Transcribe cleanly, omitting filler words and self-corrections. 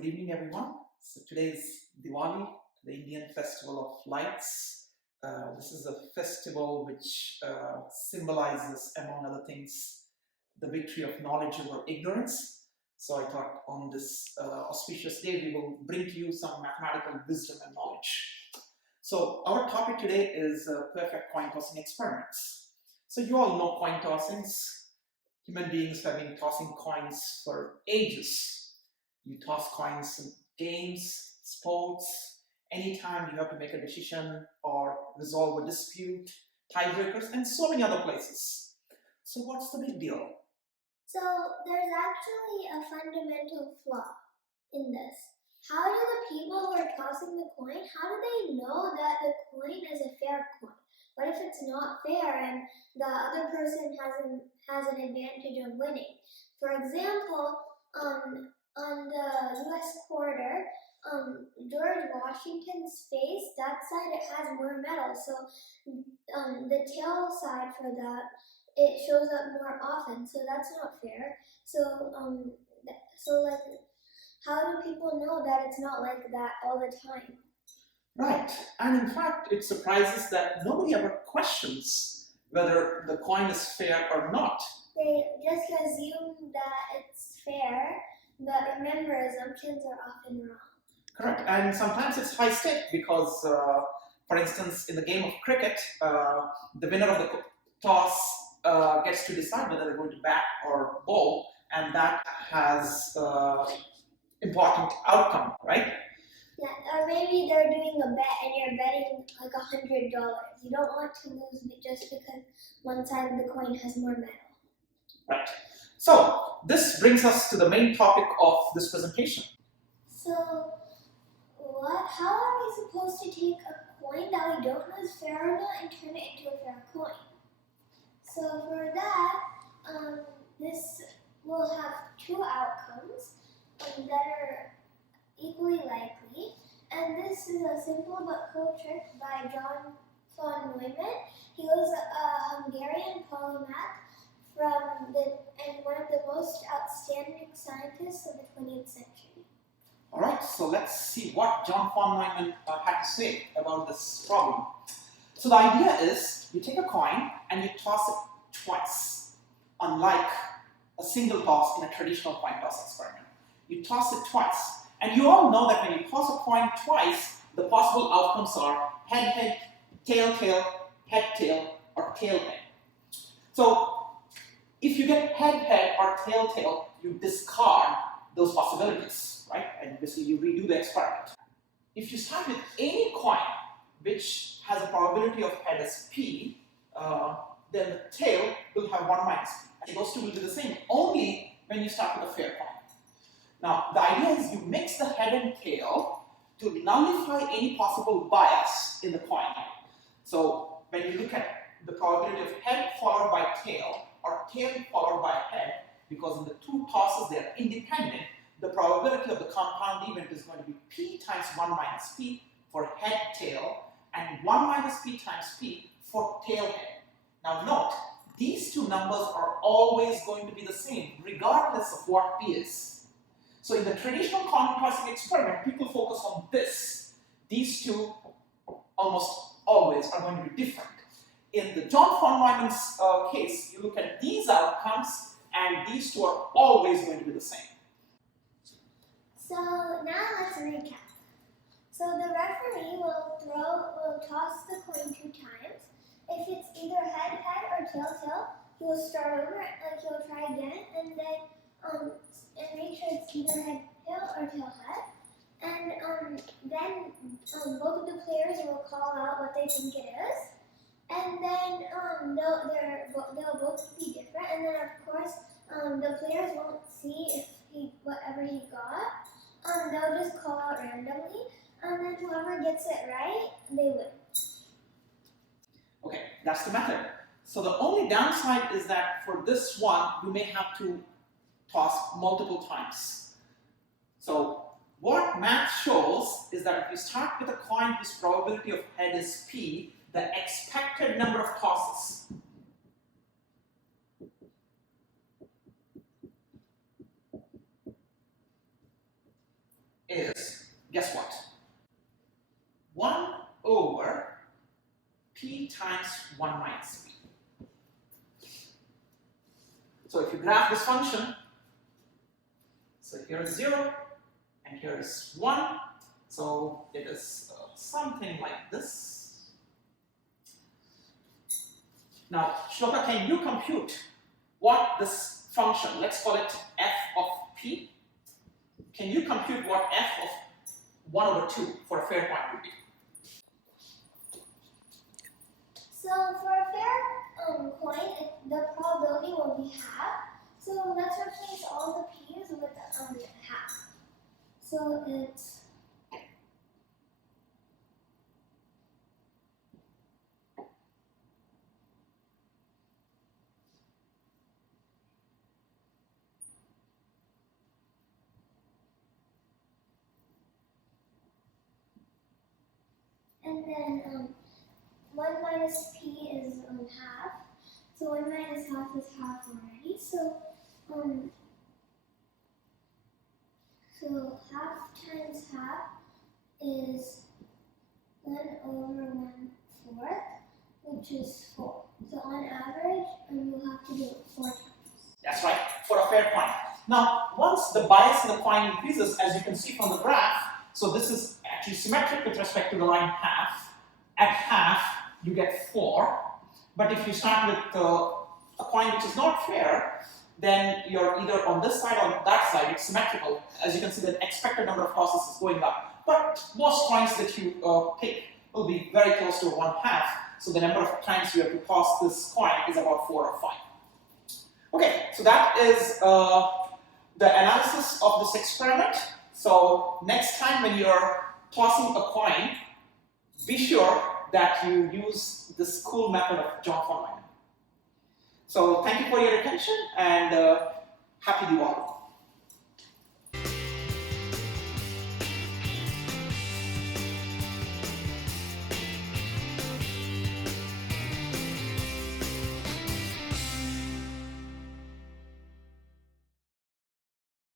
Good evening, everyone. So today is Diwali, the Indian Festival of Lights. This is a festival which symbolizes, among other things, the victory of knowledge over ignorance. So I thought on this auspicious day, we will bring to you some mathematical wisdom and knowledge. So our topic today is perfect coin tossing experiments. So you all know coin tossings. Human beings have been tossing coins for ages. You toss coins in games, sports, anytime you have to make a decision or resolve a dispute, tiebreakers, and so many other places. So what's the big deal? So there's actually a fundamental flaw in this. How do the people who are tossing the coin, how do they know that the coin is a fair coin? What if it's not fair and the other person has an advantage of winning? For example, on the US quarter, George Washington's face, that side it has more metal, so the tail side for that, it shows up more often, so that's not fair. So like, how do people know that it's not like that all the time? Right, and in fact, it surprises that nobody ever questions whether the coin is fair or not. They just assume that it's fair, but remember, assumptions are often wrong. Correct, and sometimes it's high stake because, for instance, in the game of cricket, the winner of the toss gets to decide whether they're going to bat or bowl, and that has important outcome, right? Yeah, or maybe they're doing a bet and you're betting like $100. You don't want to lose just because one side of the coin has more metal. Right. So this brings us to the main topic of this presentation. So how are we supposed to take a coin that we don't know is fair or not and turn it into a fair coin? So for that, this will have two outcomes that are equally likely, and this is a simple but cool trick by John von Neumann. He was a Hungarian polymath and one of the most outstanding scientists of the 20th century. All right, so let's see what John von Neumann had to say about this problem. So the idea is you take a coin and you toss it twice, unlike a single toss in a traditional coin toss experiment. You toss it twice. And you all know that when you toss a coin twice, the possible outcomes are head, head, tail, tail, head, tail, or tail, head. So if you get head, head, or tail, tail, you discard those possibilities, right? And basically you redo the experiment. If you start with any coin which has a probability of head as p, then the tail will have 1 minus p. And those two will be the same only when you start with a fair coin. Now, the idea is you mix the head and tail to nullify any possible bias in the coin. So when you look at the probability of head followed by tail or tail followed by head, because in the two tosses they are independent, the probability of the compound event is going to be p times 1 minus p for head tail and 1 minus p times p for tail head. Now note, these two numbers are always going to be the same regardless of what p is. So in the traditional coin tossing experiment, people focus on this. These two almost always are going to be different. In the John von Neumann's case, you look at these outcomes and these two are always going to be the same. So now let's recap. So the referee will toss the coin 2 times. If it's either head, head, or tail, tail, he will start over, like he'll try again, and then make sure it's either head, tail, or tail, head. And then both of the players will call out what they think it is. And then they'll both be different. And then of course, the players won't see whatever he got. They'll just call out randomly. And then whoever gets it right, they win. Okay, that's the method. So the only downside is that for this one, you may have to toss multiple times. So what math shows is that if you start with a coin whose probability of head is p, the expected number of tosses guess what? 1 over p times 1 minus p. So if you graph this function, so here is 0 and here is 1, so it is something like this. Now, Shloka, can you compute what this function, let's call it f of p, can you compute what f of 1 over 2 for a fair point would be? So for a fair coin, the probability will be half. So let's replace all the p's with half. So it's and then 1 minus p is half. So 1 minus half is half already. So half times half is 1 over 1/4, which is 4. So on average, you'll have to do it 4 times. That's right, for a fair point. Now, once the bias in the coin increases, as you can see from the graph, so this is actually symmetric with respect to the line half. At half, you get 4. But if you start with a coin which is not fair, then you're either on this side or on that side, it's symmetrical. As you can see, the expected number of tosses is going up. But most coins that you pick will be very close to 1/2. So the number of times you have to toss this coin is about 4 or 5. Okay, so that is the analysis of this experiment. So next time when you're tossing a coin, be sure that you use this cool method of John von Neumann. So thank you for your attention and happy Diwali.